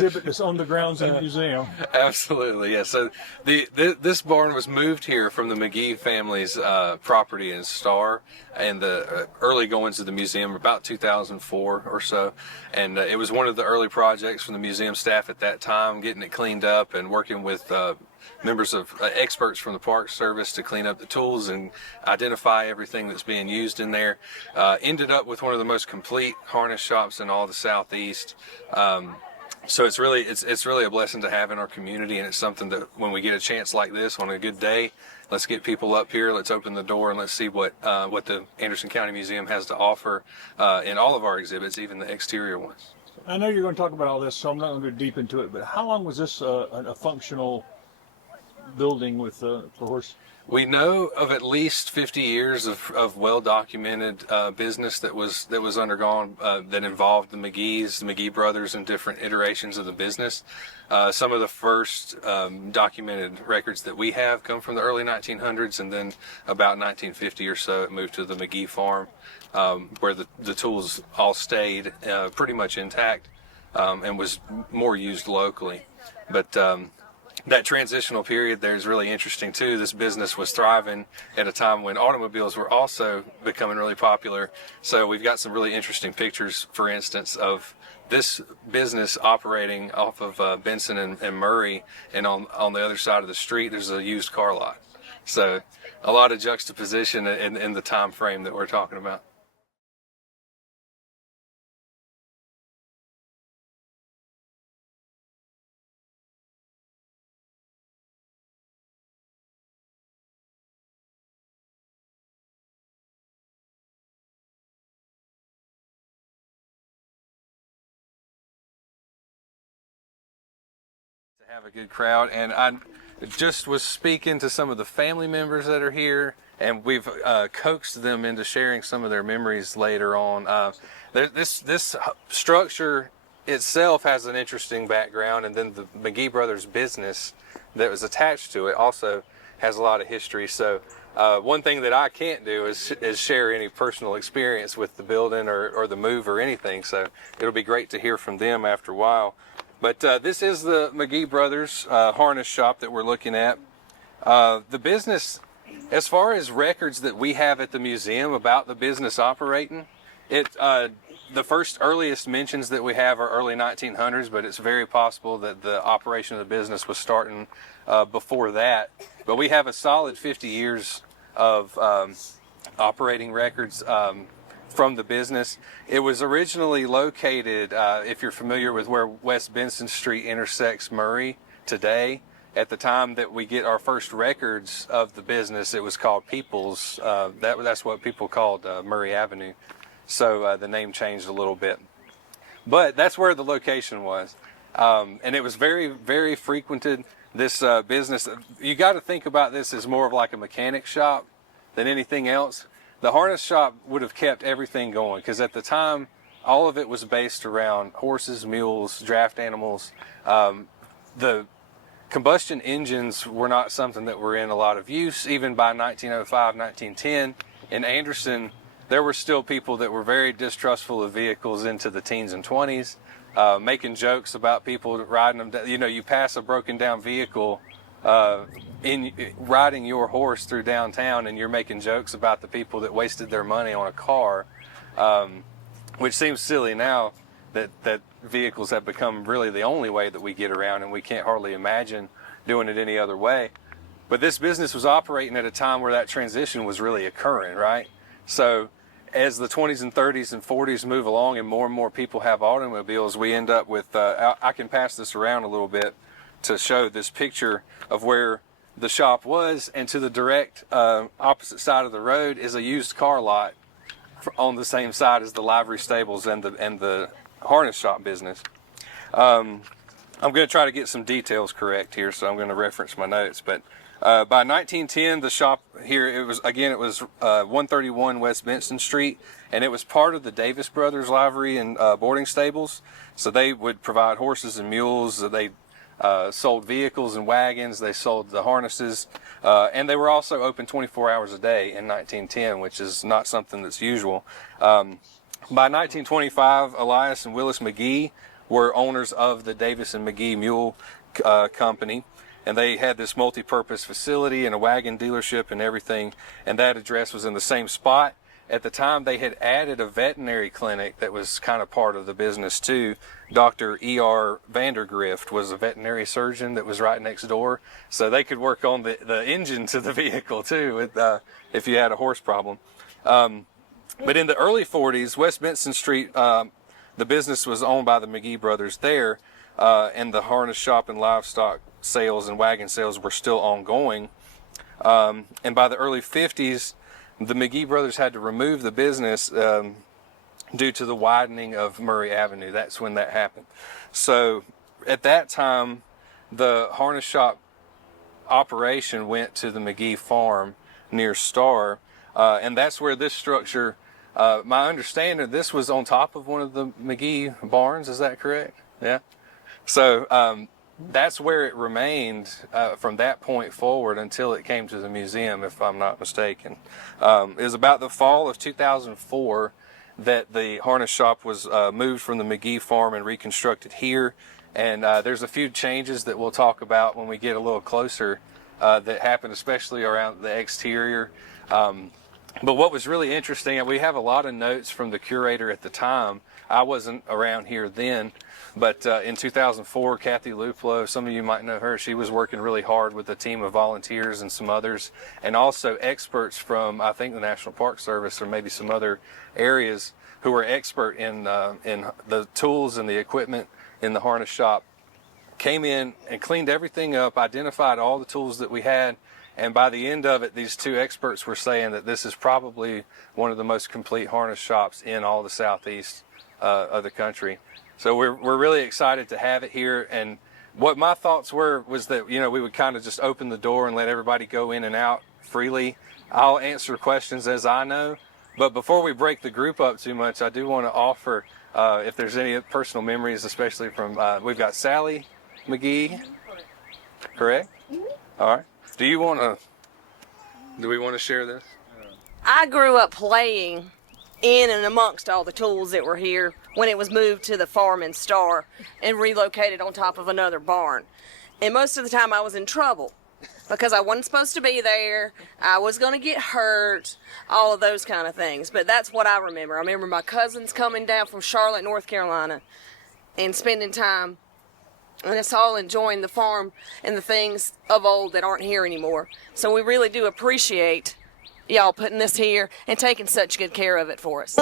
exhibit that's on the grounds of the museum. Absolutely, yeah. So this barn was moved here from the McGee family's property in Starr in the early goings of the museum, about 2004 or so. And it was one of the early projects from the museum staff at that time, getting it cleaned up and working with members of experts from the Park Service to clean up the tools and identify everything that's being used in there. Ended up with one of the most complete harness shops in all the Southeast. So it's really a blessing to have in our community, and it's something that when we get a chance like this on a good day, let's get people up here, let's open the door, and let's see what the Anderson County Museum has to offer in all of our exhibits, even the exterior ones. I know you're going to talk about all this, so I'm not going to go deep into it, but how long was this a functional building with for horse? We know of at least 50 years of well-documented business that was undergone that involved the McGees, the McGee brothers, and different iterations of the business. Some of the first documented records that we have come from the early 1900s, and then about 1950 or so it moved to the McGee farm, where the tools all stayed pretty much intact and was more used locally. But that transitional period there is really interesting too. This business was thriving at a time when automobiles were also becoming really popular. So we've got some really interesting pictures, for instance, of this business operating off of Benson and Murray, and on the other side of the street there's a used car lot. So a lot of juxtaposition in the time frame that we're talking about. Have a good crowd, and I just was speaking to some of the family members that are here, and we've coaxed them into sharing some of their memories later on. This structure itself has an interesting background, and then the McGee brothers business that was attached to it also has a lot of history. So one thing that I can't do is share any personal experience with the building or the move or anything, so it'll be great to hear from them after a while. But this is the McGee Brothers harness shop that we're looking at. The business, as far as records that we have at the museum about the business operating, the first earliest mentions that we have are early 1900s, but it's very possible that the operation of the business was starting before that. But we have a solid 50 years of operating records from the business. It was originally located, if you're familiar with where West Benson Street intersects Murray today, at the time that we get our first records of the business, it was called Peoples. That's what people called Murray Avenue. So the name changed a little bit. But that's where the location was. And it was very, very frequented. This business, you got to think about this as more of like a mechanic shop than anything else. The harness shop would have kept everything going, because at the time, all of it was based around horses, mules, draft animals. The combustion engines were not something that were in a lot of use. Even by 1905, 1910, in Anderson, there were still people that were very distrustful of vehicles into the teens and 20s, making jokes about people riding them down. You know, you pass a broken down vehicle in riding your horse through downtown, and you're making jokes about the people that wasted their money on a car, which seems silly now that vehicles have become really the only way that we get around, and we can't hardly imagine doing it any other way. But this business was operating at a time where that transition was really occurring, right? So as the 20s and 30s and 40s move along and more people have automobiles, we end up with, I can pass this around a little bit to show this picture of where the shop was, and to the direct opposite side of the road is a used car lot on the same side as the livery stables and the harness shop business. I'm going to try to get some details correct here, so I'm going to reference my notes. But by 1910, the shop here, it was 131 West Benson Street, and it was part of the Davis Brothers livery and boarding stables. So they would provide horses and mules. They sold vehicles and wagons. They sold the harnesses, and they were also open 24 hours a day in 1910, which is not something that's usual. By 1925, Elias and Willis McGee were owners of the Davis and McGee Mule Company. And they had this multi-purpose facility and a wagon dealership and everything. And that address was in the same spot. At the time, they had added a veterinary clinic that was kind of part of the business too. Dr. E.R. Vandergrift was a veterinary surgeon that was right next door. So they could work on the engine to the vehicle too with, if you had a horse problem. But in the early 40s, West Benson Street, the business was owned by the McGee brothers there. And the harness shop and livestock sales and wagon sales were still ongoing. And by the early 50s, the McGee brothers had to remove the business due to the widening of Murray Avenue. That's when that happened. So at that time, the harness shop operation went to the McGee farm near Starr. And that's where this structure, my understanding, this was on top of one of the McGee barns. Is that correct? Yeah. So that's where it remained from that point forward until it came to the museum, if I'm not mistaken. It was about the fall of 2004 that the harness shop was moved from the McGee farm and reconstructed here. And there's a few changes that we'll talk about when we get a little closer that happened, especially around the exterior. But what was really interesting, and we have a lot of notes from the curator at the time. I wasn't around here then, but in 2004, Kathy Luplo, some of you might know her, she was working really hard with a team of volunteers and some others, and also experts from, I think, the National Park Service or maybe some other areas who were expert in the tools and the equipment in the harness shop, came in and cleaned everything up, identified all the tools that we had. And by the end of it, these two experts were saying that this is probably one of the most complete harness shops in all the southeast of the country. So we're really excited to have it here. And what my thoughts was that, you know, we would kind of just open the door and let everybody go in and out freely. I'll answer questions as I know. But before we break the group up too much, I do want to offer, if there's any personal memories, especially from, we've got Sally McGee, correct? All right. Do we want to share this? I grew up playing in and amongst all the tools that were here when it was moved to the farm in Starr and relocated on top of another barn. And most of the time I was in trouble because I wasn't supposed to be there. I was going to get hurt, all of those kind of things. But that's what I remember. I remember my cousins coming down from Charlotte, North Carolina, and spending time and us all enjoying the farm and the things of old that aren't here anymore. So we really do appreciate y'all putting this here and taking such good care of it for us.